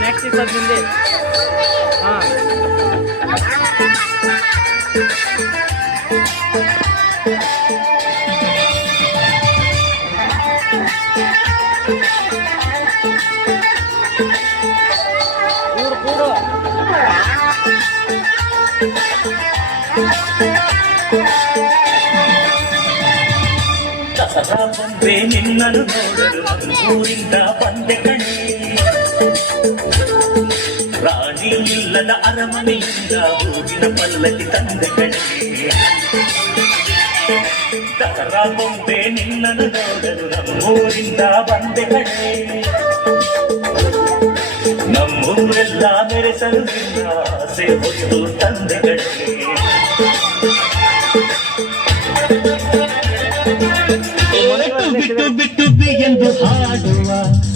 next सब मिलते हाँ ದಸರಾ ಬಂದ್ರೆ ನಿನ್ನನ್ನು ನೋಡಲು ಊರಿಂದ ಬಂದೆ ಕಣೆ ರಾಣಿ ಇಲ್ಲದ ಅರಮನೆಯಿಂದ ಹೂವಿನ ಪಲ್ಲಕ್ಕಿ ತಂದೆ ಕಣೆ ದಸರಾ ಬಂದ್ರೆ ನಿನ್ನನ್ನು ನೋಡಲು ನಮ್ಮೂರಿಂದ ಬಂದೆ ಕಣೆ ನಮ್ಮೂರೆಲ್ಲ ಮೆರೆಸಲು ನಿನ್ನ ಆಸೆ ಹೊತ್ತು ತಂದೆ ಕಣೆ ಬಿಟ್ಟು ಬಿಟ್ಟು ಎಂದು ಹಾಡುವ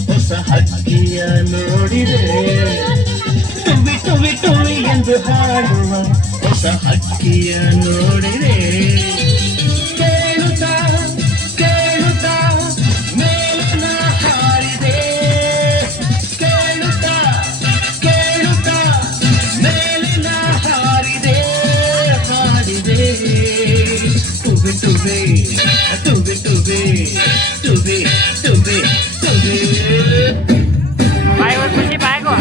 ಹೊಸ ಹಕ್ಕಿಯ ನೋಡಿದೆ ಬಿಟ್ಟು ಬಿಟ್ಟು ಎಂದು ಹಾಡುವ ಹೊಸ ಹಕ್ಕಿಯ ನೋಡಿದೆ ಕೇಳುತ್ತಾ ಕೇಳುತ್ತಾ ಮೇಲನ ಹಾರಿದೆ ಕೇಳುತ್ತಾ ಕೇಳುತ್ತಾ ಮೇಲಿನ ಹಾರಿದೆ ಹಾರಿದೆ ತುಬೆ ತುಬೆ ತುಬೆ ತುಬೆ ತುಬೆ ತುಬೆ ತುಬೆ भाई और खुशी पाएगा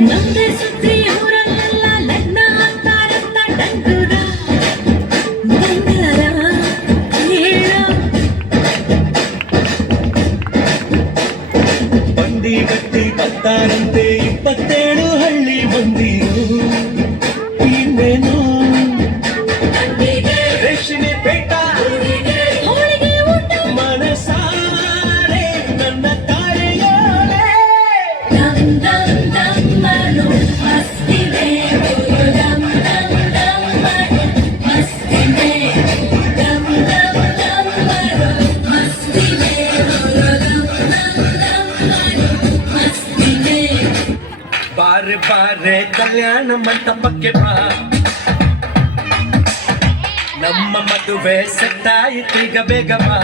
नंदे सुत्ती ऊरल्ल लग्न अंतारंत डंगुर गंगरा हेळो ಬಂಡಿ ಗಟ್ಟಿ ಬರ್ತಾರಂತೆ 27 ಹಳ್ಳಿ ಬಂದಿರು ಇನ್ನೇನು ರೇಷ್ಮೆ ಪೇಟ ಹೋಳಿಗೆ ಊಟ ಮನಸಾರೆ ನನ್ನ ತಾರೆಯೋಲೆ ದಮ್ ದಮ್ ದಮ್ ಮನು ಮಸ್ತಿದೆ ದಮ್ ದಮ್ ದಮ್ ಮನು ಮಸ್ತಿದೆ ದಮ್ ದಮ್ ದಮ್ ಮನು ಮಸ್ತಿದೆ ದಮ್ ದಮ್ ದಮ್ ಮನು ಮಸ್ತಿದೆ ಬಾರೆ ಬಾರೆ ಕಲ್ಯಾಣ ಮಂಟಪಕ್ಕೆ ಬಾ ನಮ್ಮ ಮದುವೆ ಸೆಟ್ಟಾಯಿತೀಗ ಬೇಗ ಬಾ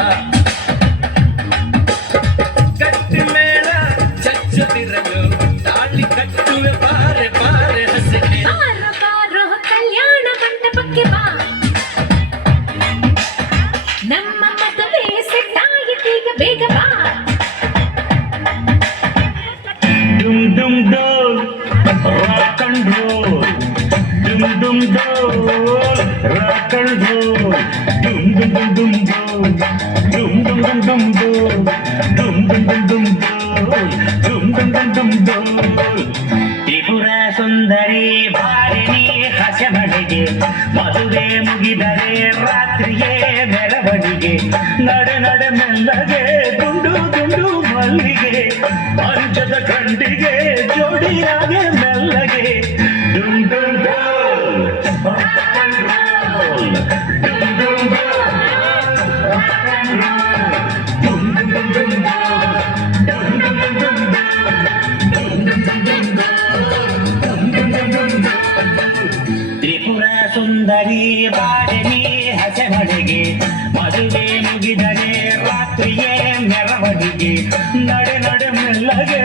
ಕಟ್ಟಿ ಮೇಳ ಚಚ್ಚದಿರಲು ತಾಳಿ ಕಟ್ಟುವೆ ಬಾರೆ ಬಾರೆ ಹಸನೆ ಬಾರೋ ಬಾರೋ ಕಲ್ಯಾಣ ಮಂಟಪಕ್ಕೆ ಬಾ ನಮ್ಮ ಮದುವೆ ಸೆಟ್ಟಾಯಿತೀಗ ಬೇಗ ಬಾ ಡುಮ್ ಡುಮ್ ಡೋಲ್ ರಾಕ್ ಅಂಡ್ ರೋಲ್ ಡುಮ್ ಡುಮ್ ಡೋಲ್ ರಾಕ್ ಅಂಡ್ ರೋಲ್ ಡುಮ್ ಡುಮ್ ಡುಮ್ ಡೋಲ್ ಡುಮ್ ಡುಮ್ ಡುಮ್ ಡೋಲ್ ಡುಮ್ ಡುಮ್ ಡುಮ್ ಡೋಲ್ ಡುಮ್ ಡುಮ್ ಡುಮ್ ಡೋಲ್ ತ್ರಿಪುರ ಸುಂದರಿ ಭಾರಿಣಿ ಹಸೆಮಣೆಗೆ ಮದುವೆ ಮುಗಿದರೆ ರಾತ್ರಿಯೇ ಮೆರವಣಿಗೆ ನಡೆ ನಡೆ ಮೆಲ್ಲಗೆ ದುಂಡು ದುಂಡು ಮಲ್ಲಿಗೆ ಅಂಚದ ಕಂಡಿಗೆ ಜೋಡಿಯಾಗೆ ಮೆಲ್ಲಗೆ ಡುಮ್ ಡುಮ್ ಡೋಲ್ ರಾಕ್ ಅಂಡ್ ರೋಲ್ ಡುಮ್ ಡುಮ್ ಡೋಲ್ ರಾಕ್ ಅಂಡ್ ರೋಲ್ ಡುಮ್ ಡುಮ್ ಡುಮ್ ಡೋಲ್ ಡುಮ್ ಡುಮ್ ಡುಮ್ ಡೋಲ್ ಡುಮ್ ಡುಮ್ ಡುಮ್ ಡೋಲ್ ತ್ರಿಪುರ ಸುಂದರಿ ಬಾರಿಣಿ ಹಸೆಮಣೆಗೆ ಮದುವೆ ಮುಗಿದರೆ ರಾತ್ರಿಯೇ ಮೆರವಣಿಗೆ ನಡೆ ನಡೆ ಮೆಲ್ಲಗೆ